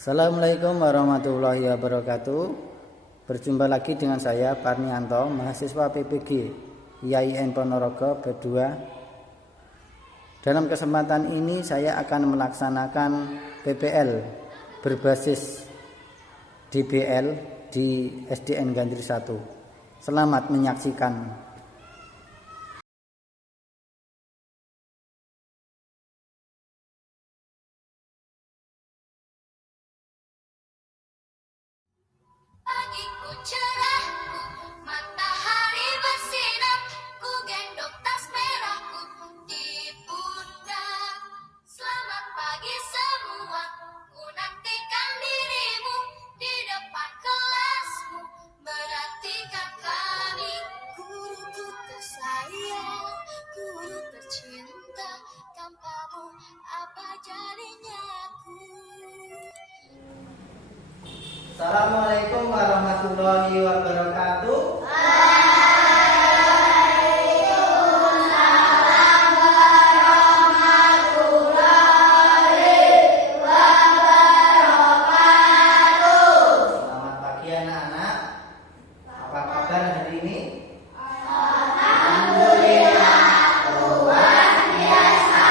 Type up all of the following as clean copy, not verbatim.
Assalamualaikum warahmatullahi wabarakatuh. Berjumpa lagi dengan saya Parnianto, mahasiswa PPG IAIN Ponorogo B2. Dalam kesempatan ini saya akan melaksanakan PPL berbasis DBL di SDN Gandri 1. Selamat menyaksikan. Pagiku cerah, matahari bersinar, ku gendong tas merahku di pundak. Selamat pagi semua, ku nantikan dirimu di depan kelasmu, menantikan kami. Guruku tersayang, guru tercinta, tanpamu apa jadinya aku? Assalamualaikum warahmatullahi wabarakatuh. Selamat pagi anak-anak. Apa kabar hari ini? Alhamdulillah, luar biasa.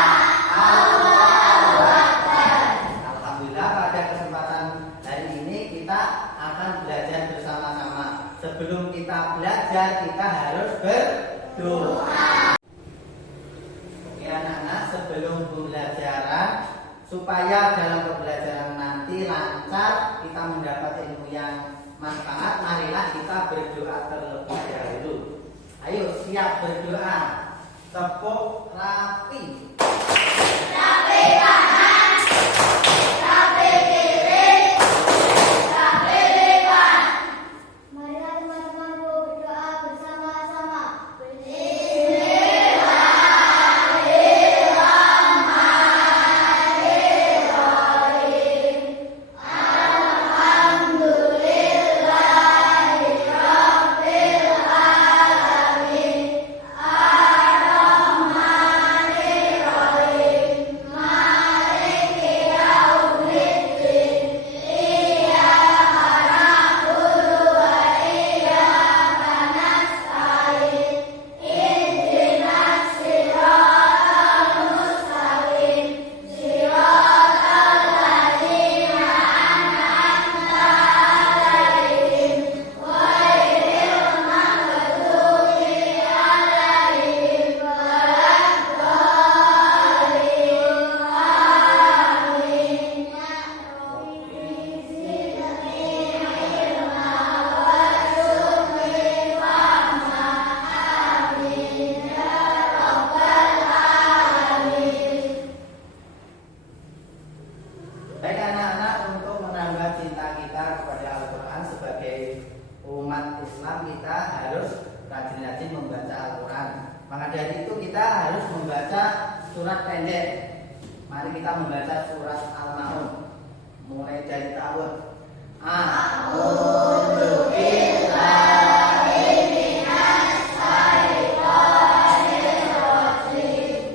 Alhamdulillah, pada kesempatan hari ini kita akan belajar bersama-sama. Sebelum kita belajar, kita harus berdoa. Oke anak-anak, sebelum pembelajaran, supaya dalam pembelajaran nanti lancar, kita mendapat ilmu yang manfaat, marilah kita berdoa terlebih dahulu. Ayo siap berdoa. Tepuk rapi. Rapi kanan, rapi kiri, rapi depan. Marilah teman-temanku berdoa bersama-sama. Baik anak-anak, untuk menambah cinta kita kepada Al-Quran sebagai umat Islam, kita harus rajin-rajin membaca Al-Quran. Maka dari itu kita harus membaca surat pendek. Mari kita membaca surat Al-Ma'un. Mulai dari ta'awudz. A'udzu billahi minas syaitonir rajim.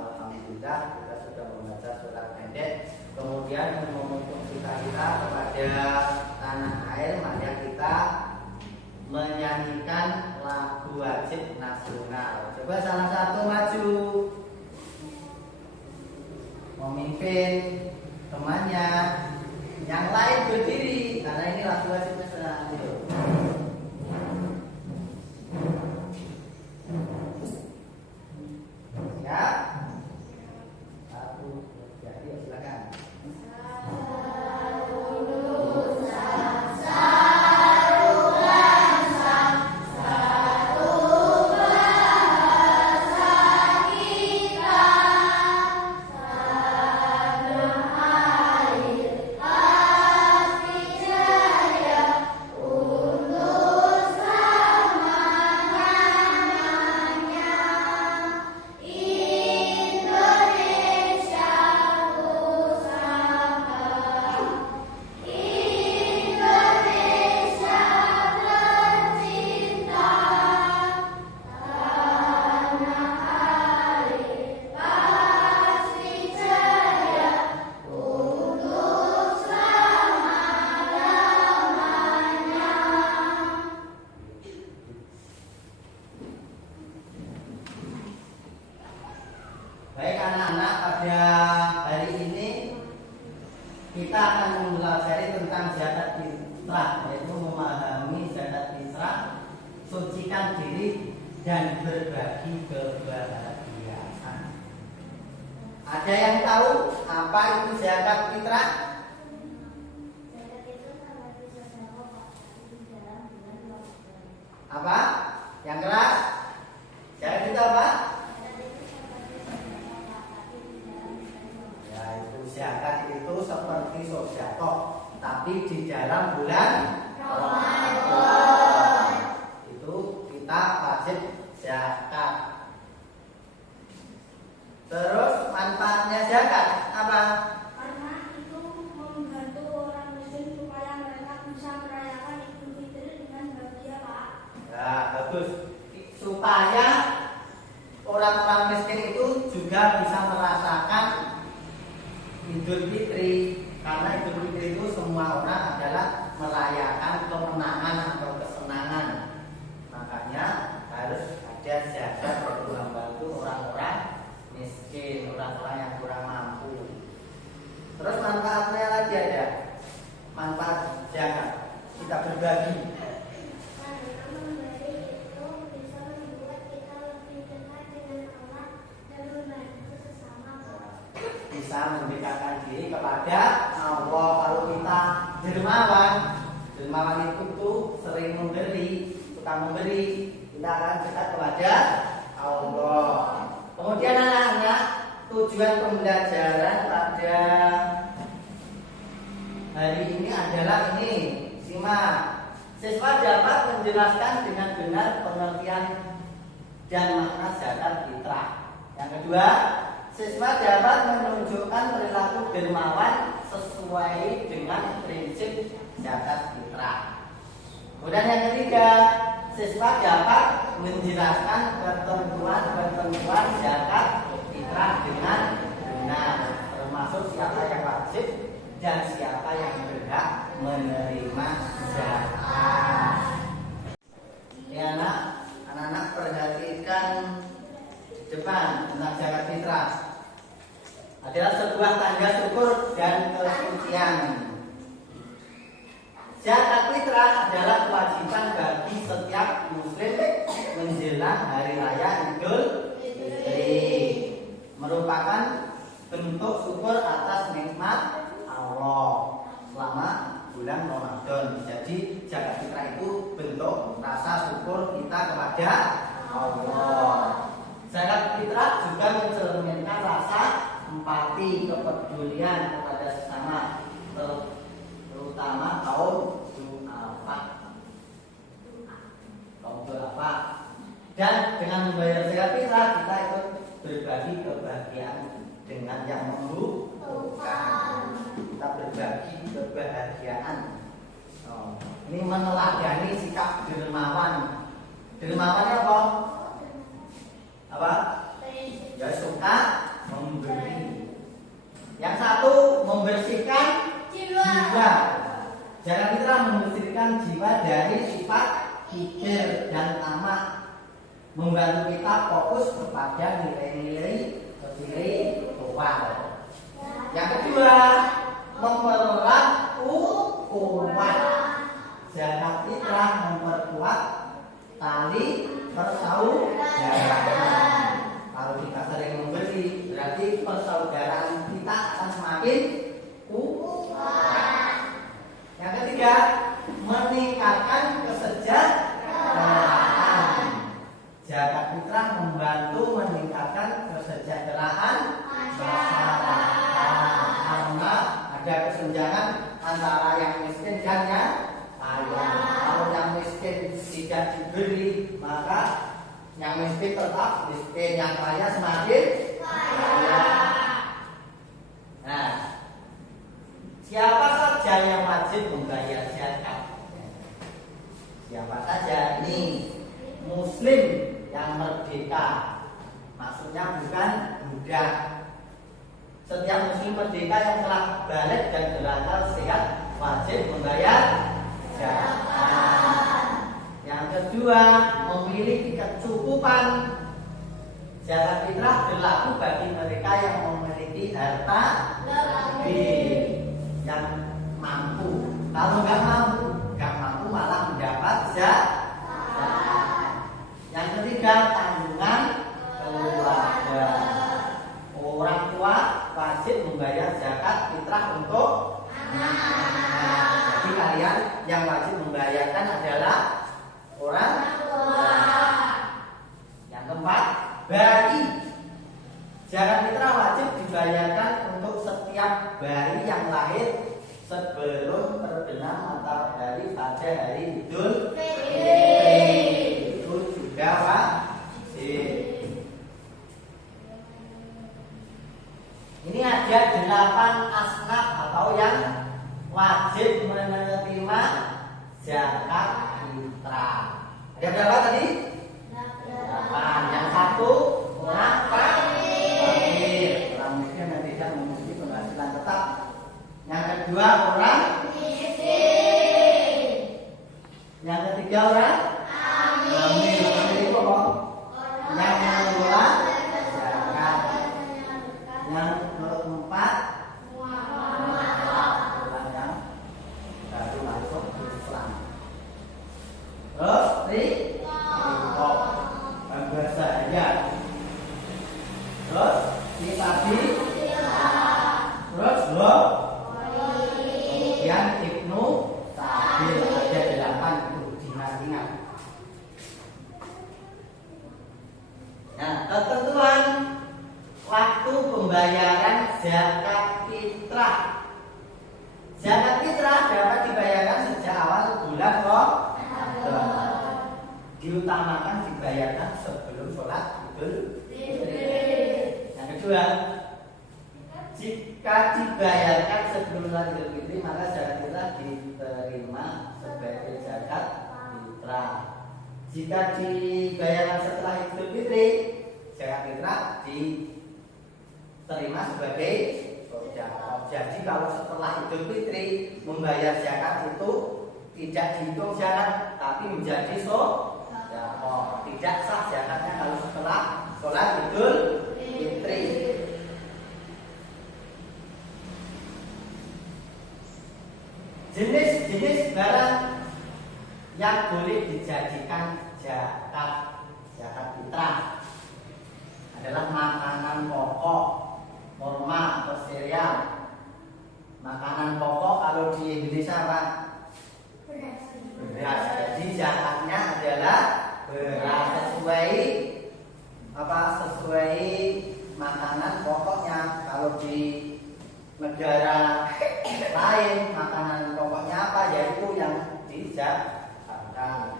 Alhamdulillah, kita sudah membaca surat pendek. Kemudian memupuk kita kepada tanah air, mari kita menyanyikan lagu wajib nasional. Coba salah satu maju, memimpin temannya, yang lain berdiri karena ini lagu wajib nasional. Ayo. Siap? Satu, jadi silakan. kita akan mempelajari tentang zakat fitrah, yaitu memahami zakat fitrah, sucikan diri dan berbagi kebahagiaan. Ada yang tahu apa itu zakat fitrah? Apa? Yang keras? Zakat itu apa? Ya, itu zakat itu seperti sedekah, tapi di dalam bulan Ramadan. Itu kita wajib zakat. Terus manfaatnya zakat apa? Karena itu membantu orang miskin supaya mereka bisa merayakan Idul Fitri dengan bahagia, Pak. Ya, bagus. Supaya orang-orang miskin itu juga bisa merasakan Idul Fitri. Karena Idul Fitri itu semua orang adalah merayakan kemenangan atau kesenangan. Makanya harus ada zakat untuk membantu orang-orang miskin, orang-orang yang kurang mampu. Terus manfaatnya lagi ada. Manfaat zakat, kita berbagi. Karena memberi itu bisa membuat kita lebih dekat dengan Allah dan membantu sesama. Bisa mendekatkan diri kepada Allah. Kalau kita dermawan itu tuh sering memberi, suka memberi, kita akan dekat kepada Allah. Kemudian anak-anak, tujuan pembelajaran pada hari ini adalah ini. Simak. Siswa dapat menjelaskan dengan benar pengertian dan makna zakat fitrah. Yang kedua, siswa dapat menunjukkan perilaku dermawan sesuai dengan prinsip zakat fitrah. Kemudian yang ketiga, siswa dapat menjelaskan ketentuan zakat fitrah dengan benar, termasuk siapa yang wajib dan siapa yang berhak menerima zakat. Ya anak-anak perhatikan depan tentang zakat fitrah. Adalah sebuah tanda syukur dan kesucian. Zakat fitrah adalah kewajiban bagi setiap muslim menjelang hari raya Idul Fitri. Merupakan bentuk syukur atas nikmat Allah selama bulan Ramadan. Jadi zakat fitrah itu bentuk rasa syukur kita kepada Allah. Zakat fitrah juga mencerminkan rasa empati, kepedulian kepada sesama, terutama kaum duafa. Dan dengan membayar zakat fitrah kita ikut berbagi kebahagiaan dengan yang membutuhkan. Kita berbagi kebahagiaan. Ini meneladani sikap dermawan. Dermawannya apa? Apa? Ya suka memberi. Yang satu membersihkan jiwa. Zakat fitrah membersihkan jiwa dari sifat kibir dan tamak, membantu kita fokus kepada nilai-nilai spiritual. Yang kedua, mempererat ukhuwah. Zakat fitrah memperkuat tali persaudaraan. Kalau kita sering memberi, berarti persaudaraan kita akan semakin kuat. Yang ketiga, meningkatkan kesejahteraan. Zakat fitrah membantu meningkatkan kesejahteraan masyarakat karena ada kesenjangan antara yang miskin dan yang kaya. Kalau yang miskin tidak diberi, maka yang miskin tetap miskin, yang kaya semakin kaya. Nah, siapa saja yang wajib membayar zakat? Siapa saja? Ini muslim yang merdeka. Maksudnya bukan budak. Setiap muslim merdeka yang telah balik dan berakal sehat wajib membayar zakat. Yang kedua, memiliki kecukupan. Zakat fitrah berlaku bagi mereka yang memiliki harta lebih. Kalau nggak mampu malah mendapat zakat. Yang ketiga, tanggungan keluarga. Orang tua wajib membayar zakat fitrah untuk anak. Jadi kalian yang wajib membayarkan adalah orang tua. Yang keempat, bayi. Zakat fitrah wajib dibayarkan untuk setiap bayi yang lahir sebelum terbenam matahari pada hari Idul Fitri. Itu juga wajib. Ini ada 8 asnaf atau yang wajib menerima zakat fitrah. Ada berapa tadi? 8. Yang satu, fakir. Orang miskin yang tidak memiliki penghasilan tetap. Yang kedua, orang miskin. Yang ketiga, orang hamil. Itu apa? Yang kedua, zakat. Yang keempat, orang yang baru masuk Islam. Terus rikop, bahasanya. Terus ini tadi. Terus kemudian Ibnu Sabil, ada 8 itu diingat-ingat. Nah, ketentuan waktu pembayaran zakat fitrah. Zakat fitrah dapat dibayarkan sejak awal bulan Ramadan. Diutamakan dibayarkan sebelum sholat Idul Fitri. Yang kedua, jika dibayarkan sebelum sholat Idul Fitri, maka zakat fitrah diterima sebagai zakat fitrah. Jika dibayarkan setelah Idul Fitri, zakat fitrah diterima sebagai sedekah. Jadi kalau setelah Idul Fitri membayar zakat itu tidak dihitung zakat, tapi menjadi sedekah. Tidak sah zakatnya kalau setelah sholat Idul Fitri. Jenis-jenis barang yang boleh dijadikan zakat fitrah adalah makanan pokok, kurma atau sereal. Makanan pokok kalau di Indonesia apa? Beras. Jadi zakatnya adalah beras sesuai makanan pokoknya. Kalau di negara lain makanan pokoknya apa, yaitu yang dizakatkan.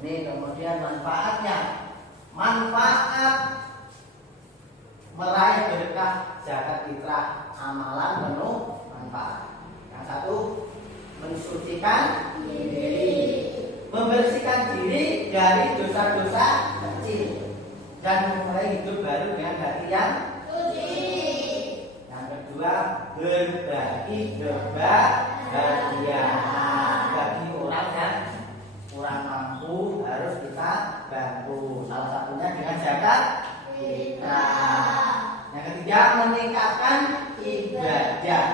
Ini kemudian manfaatnya. Manfaat meraih berkah zakat fitrah, amalan penuh manfaat. Yang satu, mensucikan diri, membersihkan diri dari dosa-dosa kecil dan memulai hidup baru dengan hati yang suci. Yang kedua, berbagi kebahagiaan bagi orang yang kurang mampu, harus kita bantu. Salah satunya dengan zakat fitrah. Yang ketiga, meningkatkan ibadah,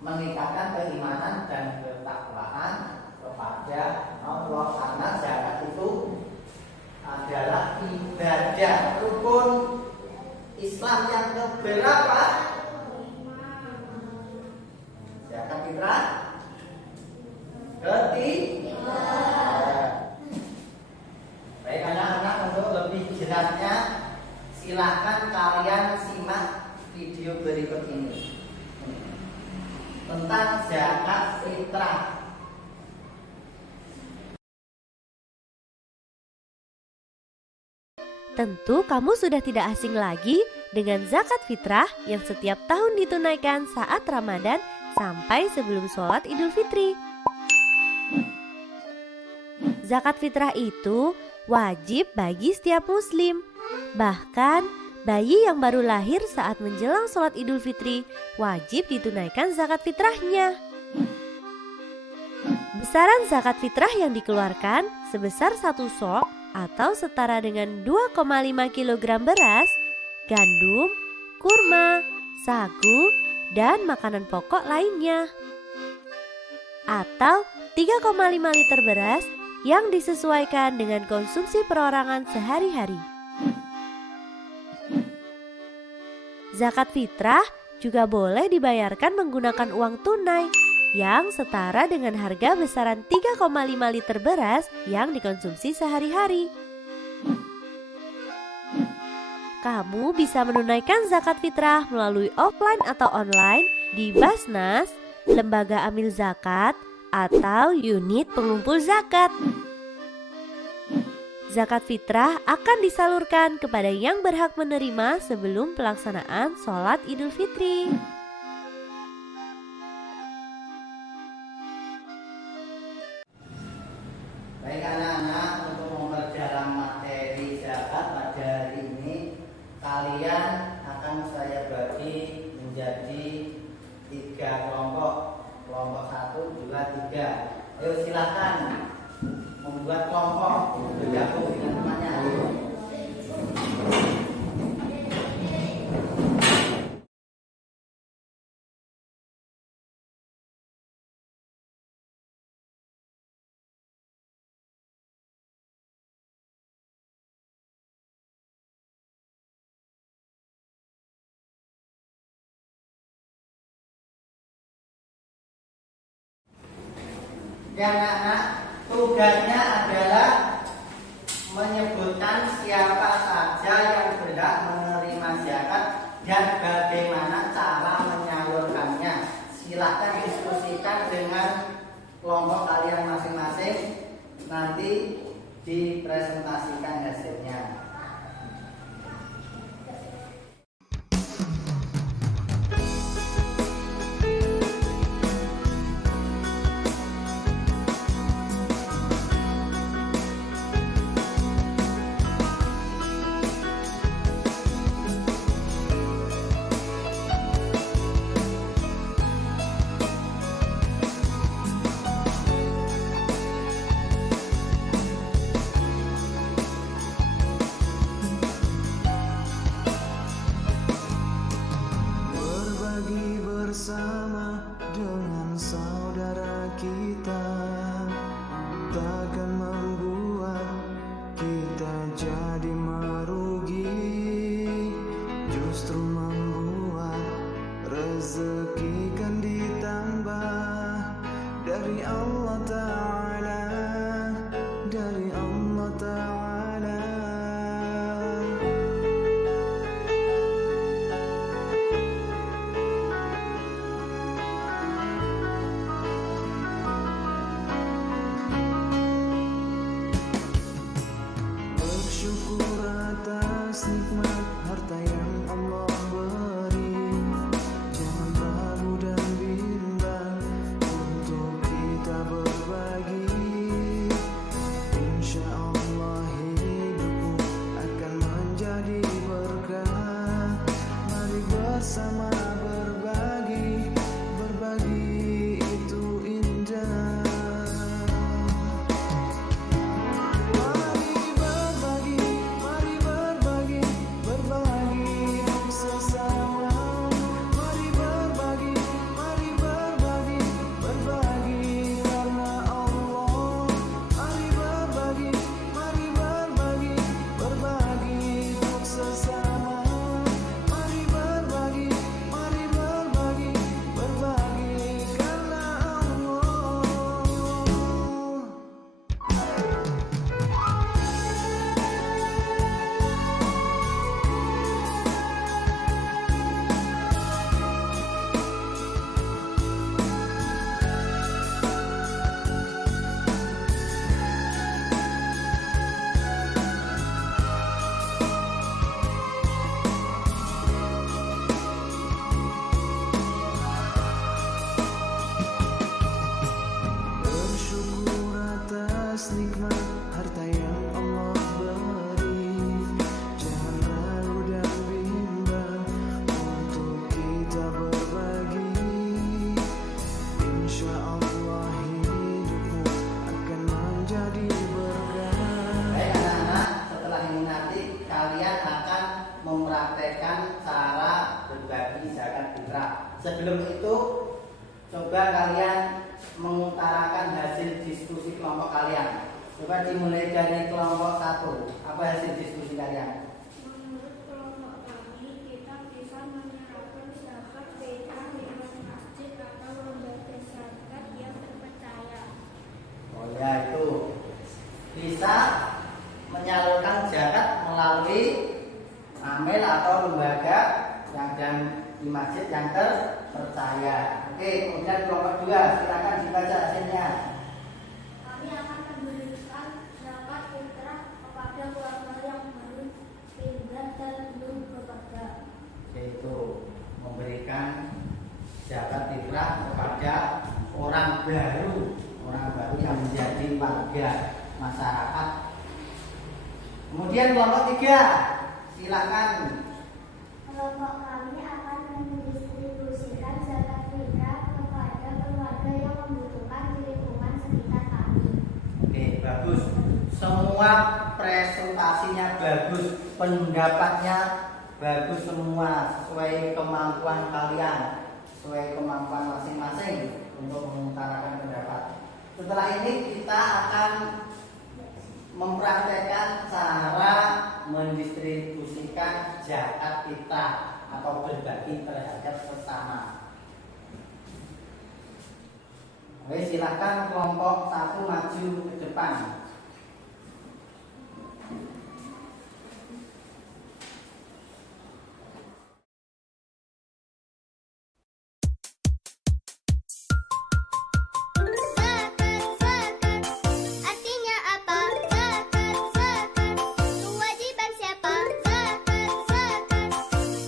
meningkatkan keimanan dan ketakwaan kepada Allah, karena zakat itu adalah ibadah. Rukun Islam yang keberapa? Zakat fitrah ketiga. Baik anak-anak, untuk lebih jelasnya silakan kalian simak video berikut ini tentang zakat fitrah. Tentu kamu sudah tidak asing lagi dengan zakat fitrah yang setiap tahun ditunaikan saat Ramadan sampai sebelum sholat Idul Fitri. Zakat fitrah itu wajib bagi setiap muslim. Bahkan bayi yang baru lahir saat menjelang sholat Idul Fitri wajib ditunaikan zakat fitrahnya. Besaran zakat fitrah yang dikeluarkan sebesar 1 sok atau setara dengan 2,5 kg beras, gandum, kurma, sagu, dan makanan pokok lainnya. Atau 3,5 liter beras yang disesuaikan dengan konsumsi perorangan sehari-hari. Zakat fitrah juga boleh dibayarkan menggunakan uang tunai yang setara dengan harga besaran 3,5 liter beras yang dikonsumsi sehari-hari. Kamu bisa menunaikan zakat fitrah melalui offline atau online di Basnas, Lembaga Amil Zakat, atau unit pengumpul zakat. Zakat fitrah akan disalurkan kepada yang berhak menerima sebelum pelaksanaan sholat Idul Fitri. Baik anak-anak, untuk memperdalam materi zakat pada hari ini, kalian akan saya bagi menjadi 3 kelompok. Kelompok 1, 2, 3. Ayo silakan membuat kelompok bergabung dengan temannya. Ya anak-anak, tugasnya adalah menyebutkan siapa saja yang berhak menerima zakat dan bagaimana cara menyalurkannya. Silakan diskusikan dengan kelompok kalian masing-masing, nanti dipresentasikan hasilnya. Bersama dengan saudara kita takkan membuat kita jadi merugi, justru membuat rezeki kan ditambah dari Allah Ta'ala, dari Allah Ta'ala. Bersyukur atas nikmat harta yang Allah beri, jangan ragu dan bimbang untuk kita berbagi. sebelum itu coba kalian mengutarakan hasil diskusi kelompok kalian. Coba dimulai dari kelompok 1. Apa hasil diskusi kalian? Menurut kelompok kami, kita bisa menyerahkan zakat fitrah lewat masjid atau lembaga zakat yang terpercaya. Oh ya, itu bisa menyalurkan zakat melalui amil atau lembaga yang di masjid yang terpercaya. Oke, kemudian kelompok 2, silakan dibaca hasilnya. Kami akan memberikan zakat fitrah kepada keluarga yang baru pindah dan belum bekerja. Yaitu memberikan zakat fitrah kepada orang baru yang menjadi warga masyarakat. Kemudian kelompok 3, silakan. Kelompok kami akan mendistribusikan zakat fitrah kepada keluarga yang membutuhkan di lingkungan sekitar kami. Oke, bagus. Semua presentasinya bagus, pendapatnya bagus semua, sesuai kemampuan kalian, sesuai kemampuan masing-masing untuk mengutarakan pendapat. Setelah ini kita akan mempraktekkan cara mendistribusikan zakat fitrah atau berbagi terhadap sesama. Oke, silakan kelompok 1 maju ke depan. Artinya apa? Zakat. Kewajiban siapa? Zakat.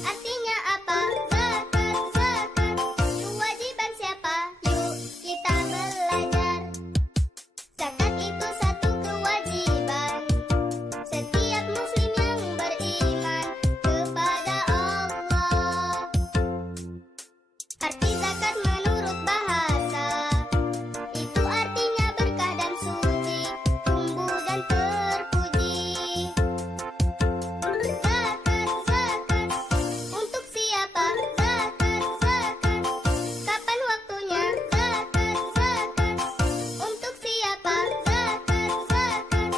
Artinya apa? Zakat. Kewajiban siapa? Yuk kita belajar. Zakat itu satu kewajiban setiap muslim yang beriman kepada Allah. Arti zakat menurut bahasa itu artinya berkah dan suci, tumbuh dan terpuji. Zakat. Untuk siapa? Zakat. Kapan waktunya? Zakat. Untuk siapa? Zakat.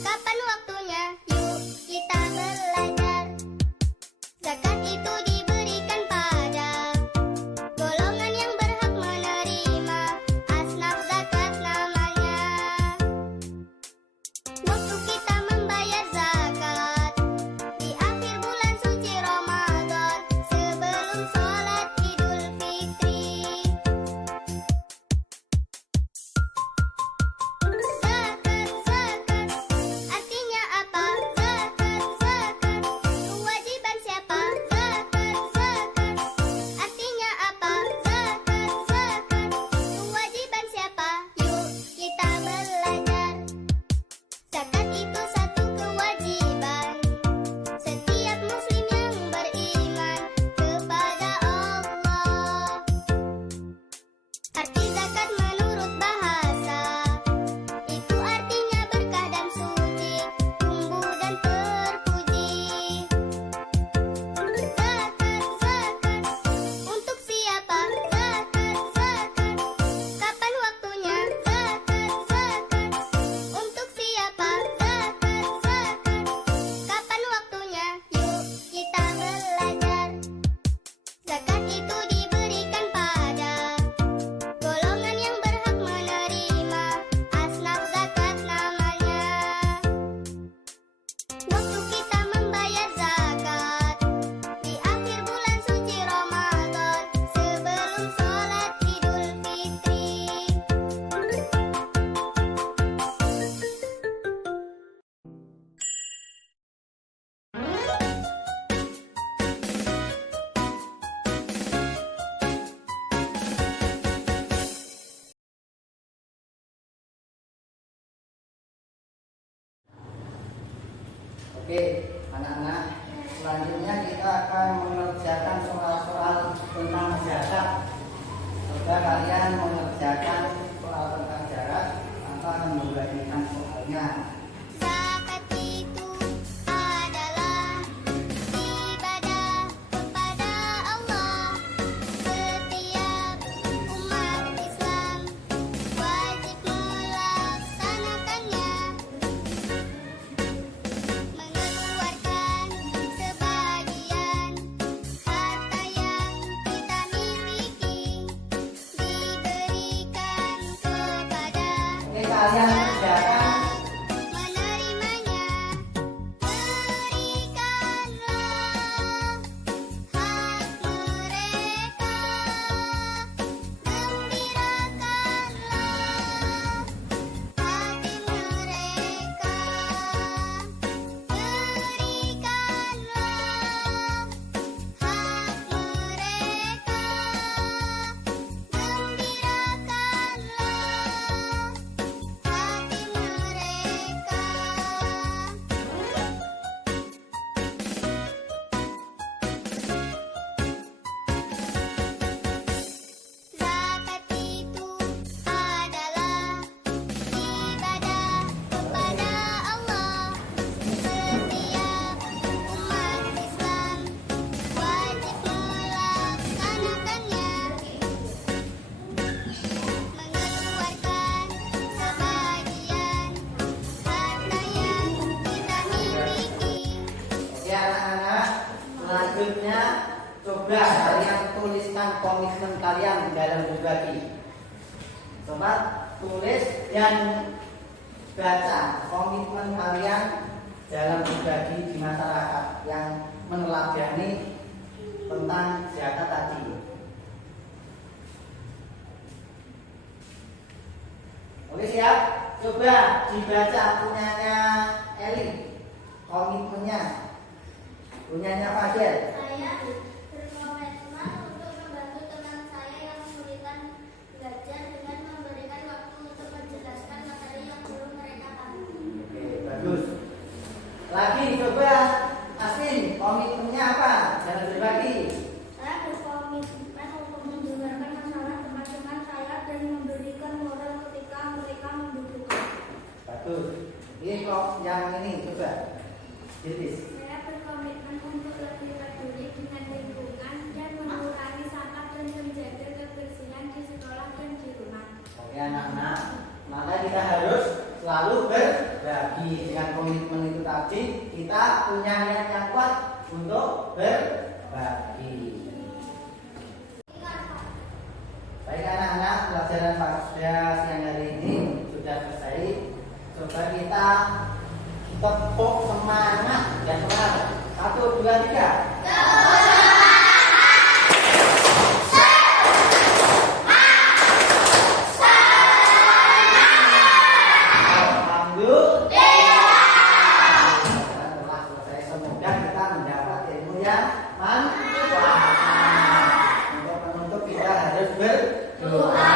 Kapan waktunya? Yuk kita belajar. Zakat itu diberikan pada golongan yang berhak menerima, asnaf zakat namanya. Waktu kita membayar zakat di akhir bulan suci Ramadan sebelum sholat Idul Fitri. Zakat. Artinya apa? Zakat. Kewajiban siapa? Zakat. Artinya apa? Zakat. Kewajiban siapa? Yuk kita belajar. Zakat itu satu kewajiban setiap muslim yang beriman kepada Allah. Arti zakat menurut bahasa itu artinya berkah dan suci, tumbuh dan terpuji. Zakat. Untuk siapa? Zakat. Kapan waktunya? Zakat. Untuk siapa? Zakat. Kapan waktunya? Yuk kita belajar. Zakat itu diberikan pada golongan yang berhak menerima, asnaf zakat namanya. Waktu kita membayar zakat di akhir bulan suci Ramadan sebelum sholat Idul Fitri. Oke, anak-anak, selanjutnya kita akan mengerjakan soal-soal tentang zakat. Coba kalian mengerjakan soal tentang zakat, tanpa akan membagikan soalnya. Zakat itu adalah ibadah kepada Allah. kalian kerjakan. Selanjutnya coba kalian tuliskan komitmen kalian dalam berbagi. Coba tulis dan baca komitmen kalian dalam berbagi di masyarakat yang meneladani tentang zakat tadi. Oke, siap? Coba dibaca punyanya Eli, komitmennya. Punyanya Fadil. Saya berkomitmen untuk membantu teman saya yang kesulitan belajar dengan memberikan waktu untuk menjelaskan materi yang belum mereka pahami. Oke, bagus. Lagi coba Asin, komitmennya apa dalam berbagi? Saya berkomitmen untuk mendengarkan masalah teman-teman saya dan memberikan moral ketika mereka membutuhkan. Bagus. Ini kok yang ini coba. Titis. Saya berkomitmen untuk lebih peduli dengan lingkungan dan mengurangi sampah dan menjaga kebersihan di sekolah dan di rumah. Oke anak-anak, maka kita harus selalu berbagi. Dengan komitmen itu tadi, kita punya niat yang kuat untuk berbagi. Baik anak-anak, pelajaran pada siang hari ini sudah selesai. Coba kita tepuk semangat dan semangat. 1, 2, 3. Semoga kita mendapat ilmu yang manfaat. Untuk penutup kita harus berdoa.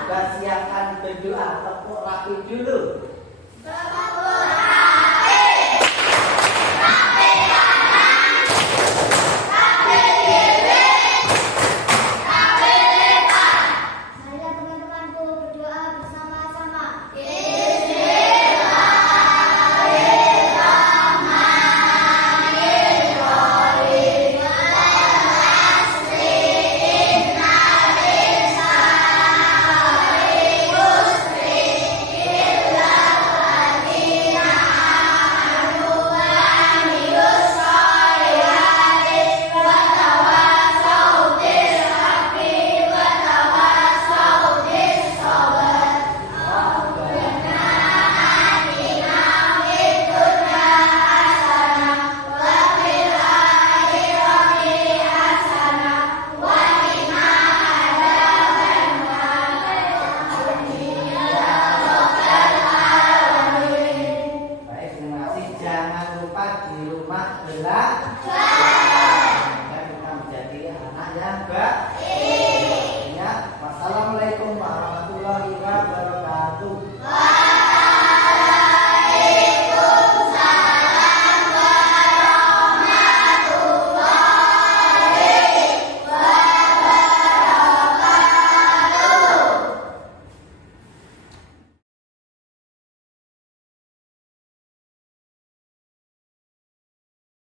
Kita siapkan berdoa, tepuk rapi dulu.